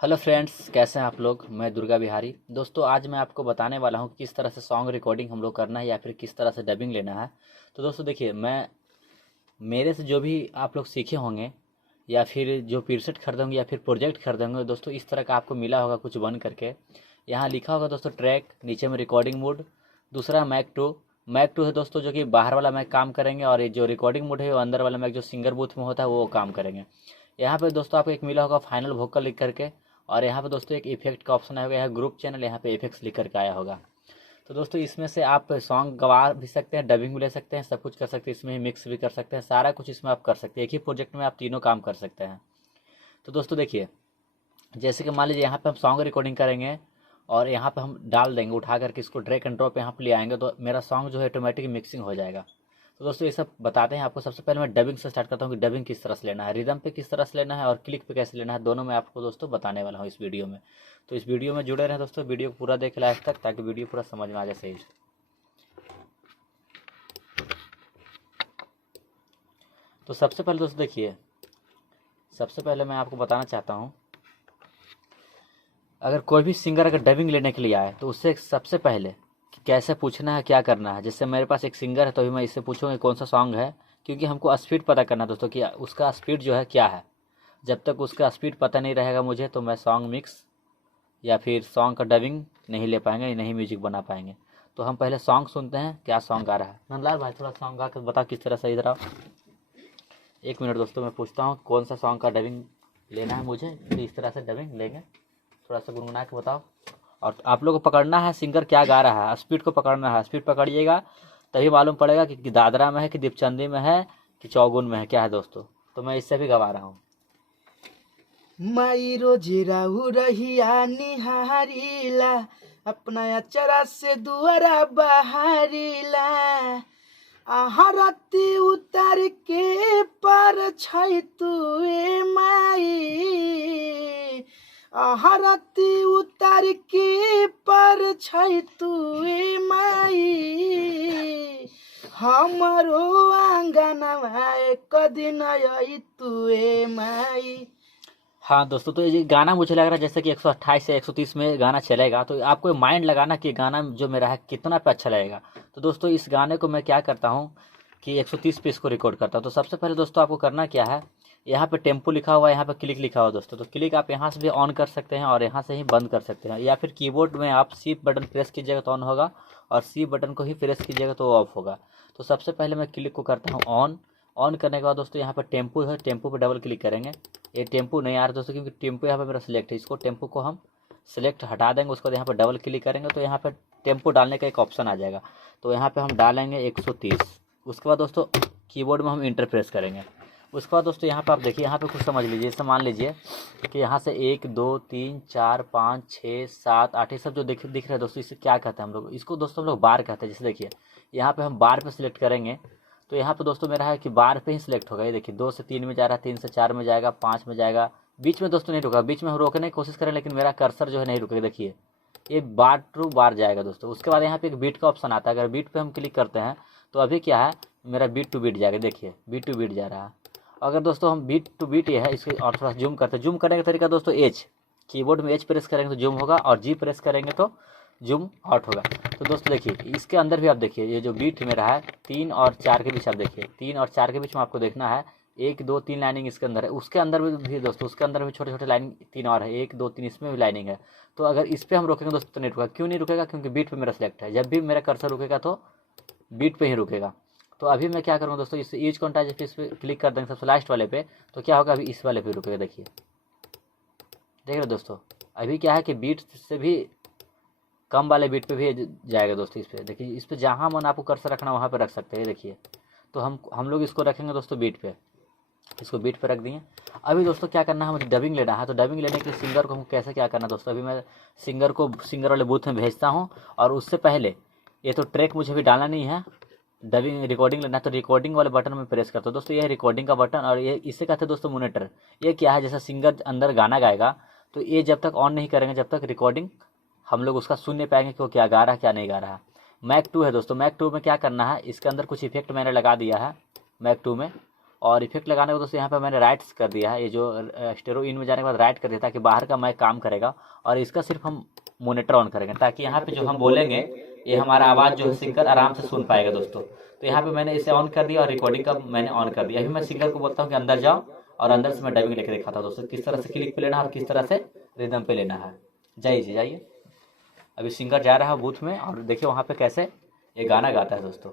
Hello friends, कैसे हैं आप लोग। मैं दुर्गा बिहारी। दोस्तों, आज मैं आपको बताने वाला हूं किस तरह से सॉन्ग रिकॉर्डिंग हम लोग करना है या फिर किस तरह से डबिंग लेना है। तो दोस्तों देखिए, मैं मेरे से जो भी आप लोग सीखे होंगे या फिर जो प्रीसेट खरीदे होंगे या फिर प्रोजेक्ट खरीदे होंगे दोस्तों, इस तरह का आपको मिला होगा कुछ बन करके। यहाँ लिखा होगा दोस्तों ट्रैक, नीचे में रिकॉर्डिंग मोड, दूसरा मैक टू है दोस्तों, जो कि बाहर वाला मैक काम करेंगे, और ये जो रिकॉर्डिंग मोड है वो अंदर वाला मैक जो सिंगर बूथ में होता है वो काम करेंगे। यहाँ पे दोस्तों आपको एक मिला होगा फाइनल वोकल लिख करके, और यहाँ पे दोस्तों एक इफेक्ट का ऑप्शन आएगा, यहाँ ग्रुप चैनल, यहाँ पे इफेक्ट्स लिख करके आया होगा। तो दोस्तों इसमें से आप सॉन्ग गवा भी सकते हैं, डबिंग भी ले सकते हैं, सब कुछ कर सकते हैं, इसमें मिक्स भी कर सकते हैं, सारा कुछ इसमें आप कर सकते हैं। एक ही प्रोजेक्ट में आप तीनों काम कर सकते हैं। तो दोस्तों देखिए, जैसे कि मान लीजिए यहाँ पे हम सॉन्ग रिकॉर्डिंग करेंगे और यहाँ पे हम डाल देंगे, उठा करके इसको ड्रैग एंड ड्रॉप यहाँ पे ले आएंगे तो मेरा सॉन्ग जो है ऑटोमेटिक मिक्सिंग हो जाएगा। तो दोस्तों ये सब बताते हैं आपको। सबसे पहले मैं डबिंग से स्टार्ट करता हूँ कि डबिंग किस तरह से लेना है, रिदम पे किस तरह से लेना है और क्लिक पे कैसे लेना है, दोनों मैं आपको दोस्तों बताने वाला हूँ इस वीडियो में। तो इस वीडियो में जुड़े रहें दोस्तों, वीडियो को पूरा देखें लास्ट तक, ताकि वीडियो पूरा समझ में आ जाए सही से। तो सबसे पहले दोस्तों देखिए, सबसे पहले मैं आपको बताना चाहता हूँ, अगर कोई भी सिंगर अगर डबिंग लेने के लिए आए तो उससे सबसे पहले कि कैसे पूछना है, क्या करना है। जैसे मेरे पास एक सिंगर है तो अभी मैं इससे पूछूंगा कौन सा सॉन्ग है, क्योंकि हमको स्पीड पता करना है दोस्तों कि उसका स्पीड जो है क्या है। जब तक उसका स्पीड पता नहीं रहेगा मुझे, तो मैं सॉन्ग मिक्स या फिर सॉन्ग का डबिंग नहीं ले पाएंगे, नहीं म्यूजिक बना पाएंगे। तो हम पहले सॉन्ग सुनते हैं, क्या सॉन्ग गा रहा है। नंदलाल भाई थोड़ा सॉन्ग गा कर बताओ किस तरह से। इधर आओ, एक मिनट दोस्तों, मैं पूछता हूँ कौन सा सॉन्ग का डबिंग लेना है मुझे, तो इस तरह से डबिंग लेंगे। थोड़ा सा गुनगुना के बताओ। और आप लोग को पकड़ना है सिंगर क्या गा रहा है, स्पीड को पकड़ना है। स्पीड पकड़िएगा तभी मालूम पड़ेगा कि दादरा में है कि दीपचंदी में है कि चौगुन में है, क्या है दोस्तों। तो मैं इससे भी गवा रहा हूँ। माई रोजी राहु रहिया निहारीला, अपना अचरा से दुआरा बहारीला। आहारती उतार के पर छै तुए माई, आहारती उतार के पर छै तुए माई। हमरो आंगनवा एक दिन आई तुए माई। हाँ दोस्तों, तो ये गाना मुझे लग रहा है जैसे कि 128 से 130 में गाना चलेगा, तो आपको माइंड लगाना कि गाना जो मेरा है कितना पे अच्छा लगेगा। तो दोस्तों इस गाने को मैं क्या करता हूँ कि 130 पे इसको रिकॉर्ड करता हूँ। तो सबसे पहले दोस्तों आपको करना क्या है, यहाँ पे टेम्पो लिखा हुआ है, यहाँ पे क्लिक लिखा हुआ है दोस्तों। तो क्लिक आप यहाँ से भी ऑन कर सकते हैं और यहाँ से ही बंद कर सकते हैं, या फिर कीबोर्ड में आप शिफ्ट बटन प्रेस कीजिएगा तो ऑन होगा, और शिफ्ट बटन को ही प्रेस कीजिएगा तो ऑफ होगा। तो सबसे पहले मैं क्लिक को करता हूँ ऑन। ऑन करने के बाद दोस्तों यहाँ पर टेम्पो है, टेम्पो पे डबल क्लिक करेंगे। ये टेम्पो नहीं आ रहा दोस्तों, क्योंकि टेम्पो यहाँ पे मेरा सिलेक्ट है। इसको टेम्पो को हम सिलेक्ट हटा देंगे, उसके बाद यहाँ पर डबल क्लिक करेंगे तो यहाँ पर टेम्पो डालने का एक ऑप्शन आ जाएगा। तो यहाँ पे हम डालेंगे 130। उसके बाद दोस्तों कीबोर्ड में हम इंटर प्रेस करेंगे। उसके बाद दोस्तों यहाँ पे आप देखिए, यहाँ पे कुछ समझ लीजिए। जैसे मान लीजिए कि यहाँ से 1 2 3 4 5 6 7 8 ये सब जो दिख रहे हैं दोस्तों, इसे क्या कहते हैं हम लोग, इसको दोस्तों हम लोग बार कहते हैं। जैसे देखिए यहाँ पे हम बार पे सिलेक्ट करेंगे तो यहाँ पे दोस्तों मेरा है कि बार पे ही सिलेक्ट होगा। ये देखिए 2 से 3 में जा रहा है, 3 से 4 में जाएगा, 5 में जाएगा, बीच में दोस्तों नहीं रुका। बीच में हम रोकने की कोशिश करें लेकिन मेरा कर्सर जो है नहीं रुकेगा। देखिए ये बार टू बार जाएगा दोस्तों। उसके बाद यहाँ पे एक बीट का ऑप्शन आता है, अगर बीट पे हम क्लिक करते हैं तो अभी क्या है, मेरा बीट टू बीट जाएगा। देखिए बीट टू बीट जा रहा है। अगर दोस्तों हम बीट टू बीट ये है, इसके और थोड़ा जूम करते हैं। जूम करने का तरीका दोस्तों एच, कीबोर्ड में एच प्रेस करेंगे तो जूम होगा, और जी प्रेस करेंगे तो जूम आउट होगा। तो दोस्तों देखिए इसके अंदर भी आप देखिए, ये जो बीट मेरा है 3 और 4 के बीच, आप देखिए 3 और 4 के बीच में आपको देखना है 1 2 3 लाइनिंग इसके अंदर है। उसके अंदर भी दोस्तों, उसके अंदर भी छोटे छोटे लाइनिंग 3 और है, 1 2 3 इसमें भी लाइनिंग है। तो अगर इस पर हम रुकेंगे दोस्तों तो नहीं रुकेगा। क्यों नहीं रुकेगा, क्योंकि बीट पे मेरा सेलेक्ट है। जब भी मेरा कर्सर रुकेगा तो बीट पे ही रुकेगा। तो अभी मैं क्या करूँगा दोस्तों, इस यूज कॉन्टैक्ट इस पर क्लिक कर देंगे सबसे लास्ट वाले पे, तो क्या होगा, अभी इस वाले पे रुकेगा। देखिए देख रहे दोस्तों, अभी क्या है कि बीट से भी कम वाले बीट पे भी जाएगा दोस्तों। इस पर देखिए, इस पर जहाँ मन आपको कर्सर रखना वहाँ पे रख सकते हैं। देखिए तो हम लोग इसको रखेंगे दोस्तों बीट पे, इसको बीट पे रख दिए। अभी दोस्तों क्या करना है, मुझे डबिंग लेना है। तो डबिंग लेने के लिए सिंगर को हम कैसे क्या करना है दोस्तों, अभी मैं सिंगर को सिंगर वाले बूथ में भेजता हूँ। और उससे पहले ये तो ट्रैक मुझे भी डालना नहीं है, डबिंग रिकॉर्डिंग लेना है। तो रिकॉर्डिंग वाले बटन में प्रेस करता हूँ दोस्तों। ये है रिकॉर्डिंग का बटन, और ये इसे कहते हैं दोस्तों मोनीटर। ये क्या है, जैसा सिंगर अंदर गाना गाएगा तो ये जब तक ऑन नहीं करेंगे जब तक रिकॉर्डिंग हम लोग उसका सुन नहीं पाएंगे कि वो क्या गा रहा है क्या नहीं गा रहा है। मैक टू है दोस्तों, मैक टू में क्या करना है, इसके अंदर कुछ इफेक्ट मैंने लगा दिया है मैक टू में। और इफेक्ट लगाने को दोस्तों यहाँ पे मैंने राइट्स कर दिया है, ये जो स्टेरो इन में जाने के बाद राइट कर दिया ताकि बाहर का माइक काम करेगा और इसका सिर्फ हम मोनीटर ऑन करेंगे ताकि यहाँ पे जो हम बोलेंगे ये हमारा आवाज़ जो है सिंगर आराम से सुन पाएगा दोस्तों। तो यहाँ पे मैंने इसे ऑन कर दिया और रिकॉर्डिंग का मैंने ऑन कर दिया। अभी मैं सिंगर को बोलता हूँ कि अंदर जाओ और अंदर से मैं डबिंग लेके दिखाता हूँ दोस्तों किस तरह से क्लिक पे लेना है और किस तरह से रिदम पे लेना है। जाइए जाइए, अभी सिंगर जा रहा है बूथ में और देखिए वहाँ पे कैसे ये गाना गाता है दोस्तों।